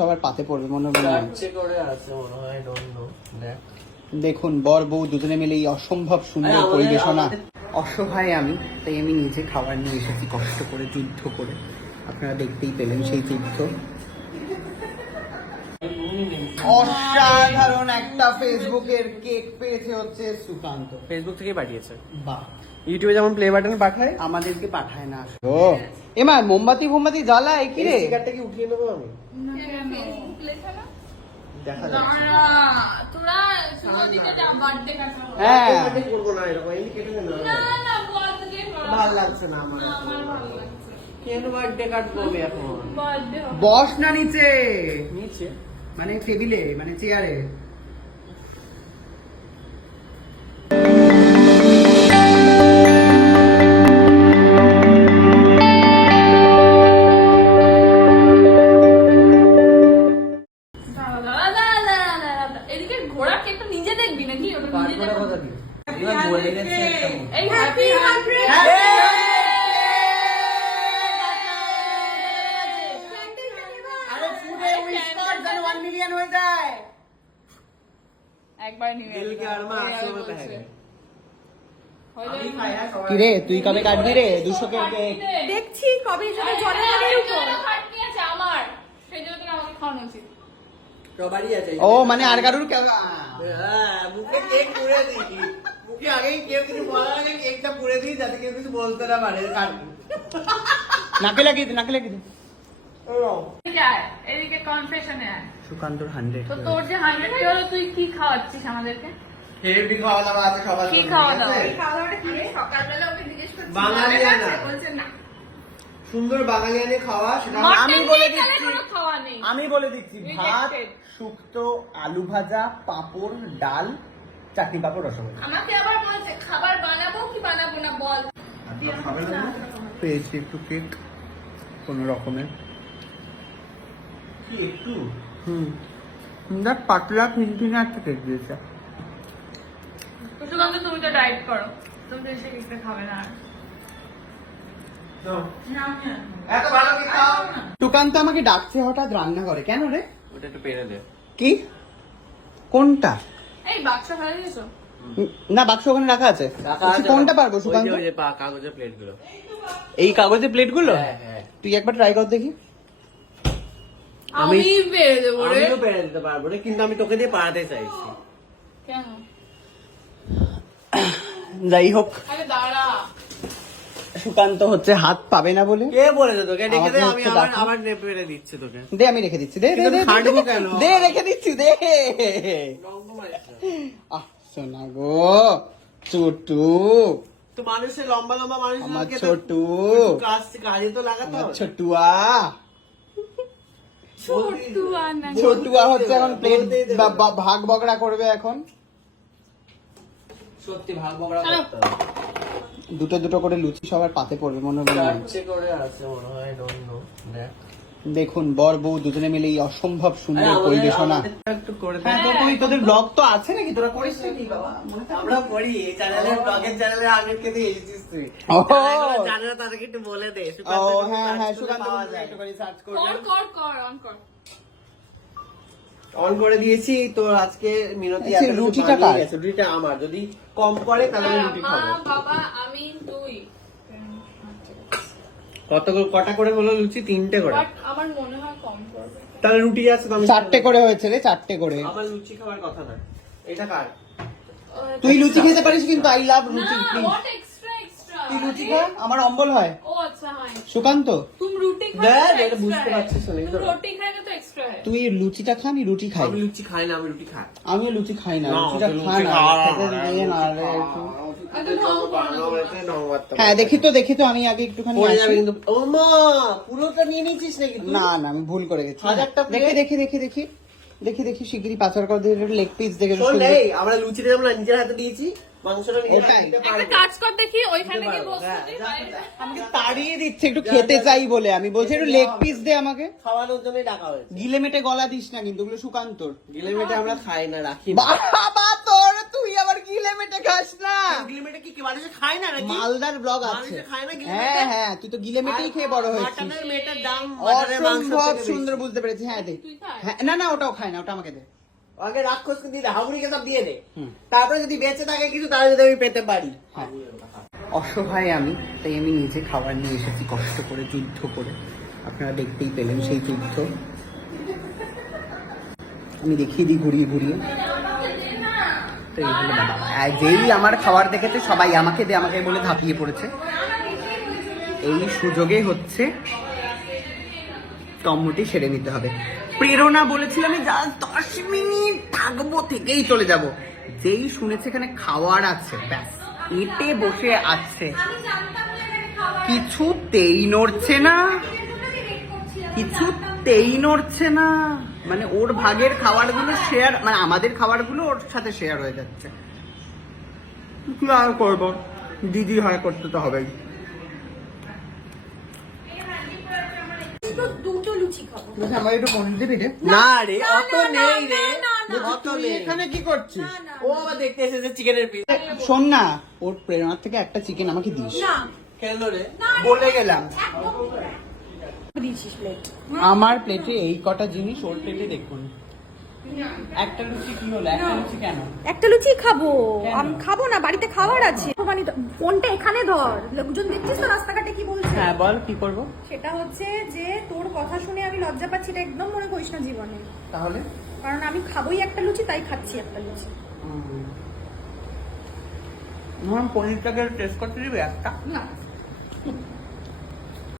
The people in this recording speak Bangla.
সবার পাতে পড়বে মনে হয়। দেখুন বর বউ দুজনে মিলে এই অসম্ভব সুন্দর পরিবেশনা। অসহায় আমি, তাই আমি নিজে খাবার নিয়ে এসেছি কষ্ট করে, যুদ্ধ করে। আপনারা দেখতেই পেলেন সেই যুদ্ধ। অসাধারণ একটা ফেসবুকের কেক পেয়েছে হচ্ছে সুকান্ত। ফেসবুক থেকে পাঠিয়েছে। বাহ, ইউটিউবে যেমন প্লে বাটন পাঠায়, আমাদেরকে পাঠায় না। ও এমা মোমবাতি ফোমবাতি জ্বালায় কি রে? স্টিকারটা কি উঠিয়ে নেবো আমি? দেখা যাচ্ছে। হ্যাঁ হ্যাঁ করবো না এরকম, এমনি কেটে দেবো না। ভালো লাগছে না আমার। কেন বার্থডে কাটবো আমি এখন? বস না নিচে, নিচে মানে টেবিলে, মানে চেয়ারে। এদিকে ঘোড়া কেকটা নিজে দেখবি নাকি? এই হ্যাপি একবার নিয়ে কিরে তুই কবে কাটবি রে 200 কেক? দেখছি কবে যাবে জলে আমার সেই জন্য তোকে আমাকে খাওয়ানো উচিত। সবারই আছে। ও মানে আর কারুর হ্যাঁ, মুখে কেক পুড়ে দিই। মুখে আগেই কেউ কিছু বলার আগে কেকটা পুড়ে দিই যাতে কেউ কিছু বলতে না পারে। নাকে লাগিয়ে দে, নাকে লাগিয়ে দে। এদিকে কনফেশনে আয়। সুকান্তর 100। তো তোর যে 100 কে হলো, তুই কি খাওয়াচ্ছিস আমাদেরকে? হেভি খাওয়া দাওয়া আছে সবার। কি খাওয়া দাওয়া? খাওয়াটা কি? সকালবেলা ওকে জিজ্ঞেস করছি, বাঙালিয়ানা। বলছে না। সুন্দর বাঙালিয়ানে খাওয়া, সেটা আমি বলে দিচ্ছি, কোনো খাওয়া নেই। আমি বলে দিচ্ছি, ভাত, Rejected. শুক্তো, আলু ভাজা, পাঁপড়, ডাল, চাটনি পাঁপড়, রসগোল্লা। আমাকে আবার বলছে খাবার বানাবো কি বানাবো না বল। পেয়েছি একটু কেক কোন রকমের। কি একটু দেখ পাতলা ফিনফিনে একটা কেক দিয়েছে। সুকান্ত তুমি তো ডায়েট করো, তুমি তো এসে কেকটা খাবে না। এত ভালো কি খাও? সুকান্ত আমাকে ডাকছে হঠাৎ রান্না করে, কেন রে? ওটা একটু পেরে দে। কি কোনটা? এই বাক্স ফেলে দিয়েছো? না বাক্স ওখানে রাখা আছে। কোনটা পারবো সুকান্ত? ওই যে কাগজের প্লেট গুলো। এই কাগজের প্লেট গুলো? হ্যাঁ। তুই একবার ট্রাই কর দেখি। আমি পেরে দেবো রে। আমিও পেরে দিতে পারবো রে, কিন্তু আমি তোকে দিয়ে পাড়াতে চাইছি। কেন? যাই হোক, আরে দাঁড়া। সুকান্ত হচ্ছে হাত পাবে না বলে। কে বলেছে তোকে? রেখে দে, আমাকে আমি হচ্ছে আবার ডাকো। আবার পেরে দিচ্ছি তোকে। দে আমি রেখে দিচ্ছি, দে দে কিন্তু দে, খাটবো কেন? দে রেখে দিচ্ছি, দে। আহ সোনা গো ছোটু, তো মানুষের লম্বা লম্বা মানুষ আমার ছোটু, কাজে তো লাগাতো। আমার ছোটুয়া। ছোটুয়া না। ছোটুয়া হচ্ছে এখন প্লেট ভাগ বগড়া করবে এখন। সত্যি ভাগ বগড়া চলো। করতে হবে। দুটো দুটো করে লুচি সবার পাতে পড়বে মনে হয়। চারটে করে আছে মনে হয়, ডোন্ট নো। দেখুন বর বউ দুজনে মিলে এই অসম্ভব সুন্দর পরিবেশনা। একটু করে দে। হ্যাঁ, তোদের ব্লগ তো আছে নাকি? তোরা করিস নাকি বাবা? আমরা পড়ি এই চ্যানেলের ব্লগের চ্যানেলে আগের কে দিয়ে এসেছিস তুই। ও। জানে না তাদেরকে একটু বলে দে। ও হ্যাঁ হ্যাঁ, সুকান্ত পাওয়া যায়। একটু করে সার্চ কর করবে। কর কর অন কর। অন করে দিয়েছি তো আজকে মিনতি আচ্ছা, এত কিছু রুটিটা বানিয়ে কার? গেছে। রুটিটা আমার, যদি কম করে তাহলে আমি রুটি মা খাবো। বাবা আমি তুই। কটা করে হলো লুচি? 3টে করে। বাট আমার মনে হয় কম করবে। তাহলে রুটি আছে তো আমি 4টে করে হয়েছে রে, 4টে করে। আমার লুচি খাওয়ার কথা না। এটা কার? তুই লুচি খেতে পারিস কিন্তু আই লাভ না লুচি প্লিজ। what extra extra? তুই লুচি খা, আমার অম্বল হয়। ও আচ্ছা হয়। সুকান্ত तुम रोटी দেখ, खाए এটা বুঝতে পারছিস না, तुम কিন্তু- रोटी खाएगा तो एक्स्ट्रा है। তুই লুচিটা খা, আমি রুটি খাই। আমি লুচি খাই না, আমি রুটি খাই। আমিও লুচি খাই না, না, লুচিটা তুই খা লুচি না, খাওয়া খেতে না, দিয়ে না রে একটু। হ্যাঁ দেখি তো আমি আগে একটুখানি পড়ে আসি। যাবে কিন্তু। ও মা, পুরোটা নিয়ে নিচ্ছিস নাকি তুই? না না আমি ভুল করে গেছি। 1000টা দেখি plate? দেখি দেখি দেখি দেখি দেখি শিগগিরই পাচার করে দিয়ে লেগ পিস দেখে শোন এই, আমরা লুচিটা যেমন নিজের হাতে দিয়েছি, মাংসটা নিজের ওটাই। হাতে দিতে একটা পারবো। কাজ কর দেখি ওইখানে গিয়ে পারবো, বসতে হ্যাঁ, দে যা, বাইরে। যা। আমাকে তাড়িয়ে দিচ্ছে একটু খেতে চাই বলে। আমি বলছি একটু লেগ পিস দে আমাকে। খাওয়ানোর জন্যই ডাকা হয়েছে। গিলে মেটে গলা দিস না কিন্তু, ওগুলো সুকান্তর। গিলে মেটে আমরা খাই না, রাখি না। বাবা তোর, তুই আবার কি গিলে মেটে খাস না। গিলেমেটে কি মানুষে খায় না নাকি? মালদার ব্লগ আছে। মানুষে খায় না গিলেমেটে? হ্যাঁ হ্যাঁ, তুই তো গিলে মেটেই খেয়ে বড় হয়েছিস। মাটনের মেটার দাম মাটনের মাংস অসম্ভব থেকে সুন্দর, বেশি। বুঝতে পেরেছি। হ্যাঁ দে। তুই খাস? হ্যাঁ, না না, ওটাও খায় না, ওটা আমাকে দে। আগে রাক্ষসকে দিয়ে দে, হাবুড়িকে সব দিয়ে দে। হুম। তারপরে যদি বেঁচে থাকে কিছু তাহলে যদি আমি পেতে পারি। হ্যাঁ। অসহায় আমি, তাই আমি নিজে খাবার নিয়ে এসেছি কষ্ট করে, যুদ্ধ করে। আপনারা দেখতেই পেলেন সেই যুদ্ধ। আমি দেখিয়ে দিই ঘুরিয়ে ঘুরিয়ে। তো এই হলো ব্যাপার। আর যেই আমার খাবার দেখেছে সবাই আমাকে দে আমাকে বলে ঝাঁপিয়ে পড়েছে। এই সুযোগে হচ্ছে টম্বুটি সেরে নিতে হবে। প্রেরণা বলেছিল আমি জাস্ট 10 মিনিট থাকবো, থেকেই চলে যাব। যেই শুনেছে এখানে খাওয়ার আছে, ব্যাস এটে বসে আছে, কিছুতেই নড়ছে না, কিছুতেই নড়ছে না। মানে ওর ভাগের খাবারগুলো শেয়ার, মানে আমাদের খাবারগুলো ওর সাথে শেয়ার হয়ে যাচ্ছে। কি আর করবো, দিদি হয়, করতে তো হবেই। দুটো লুচি খাবো। আমার একটু পনির দিবি রে? না রে, অত নেই রে, অত তুই নেই। এখানে কি করছিস? ও আবার দেখতে এসেছে চিকেনের পিস। শোন না, ওর প্রেরণার থেকে একটা চিকেন আমাকে দিস। না কেন রে? বলে গেলাম। দিয়েছিস প্লেট। আমার প্লেটে এই কটা জিনিস, ওর প্লেটে দেখুন। একটা লুচি কি হলো? একটা লুচি কেন? একটা লুচি খাবো। কেন? আমি খাবো না, বাড়িতে খাবার আছে। মানে ফোনটা এখানে ধর, লোকজন দেখছিস তো রাস্তাঘাটে কি বলছে। হ্যাঁ বল, কি করব? সেটা হচ্ছে যে তোর কথা শুনে আমি লজ্জা পাচ্ছি, এটা একদম মনে করিস না জীবনে। তাহলে কারণ আমি খাবোই একটা লুচি, তাই খাচ্ছি একটা লুচি। আমার পনিরটাকে টেস্ট করতে দিবি একটা? না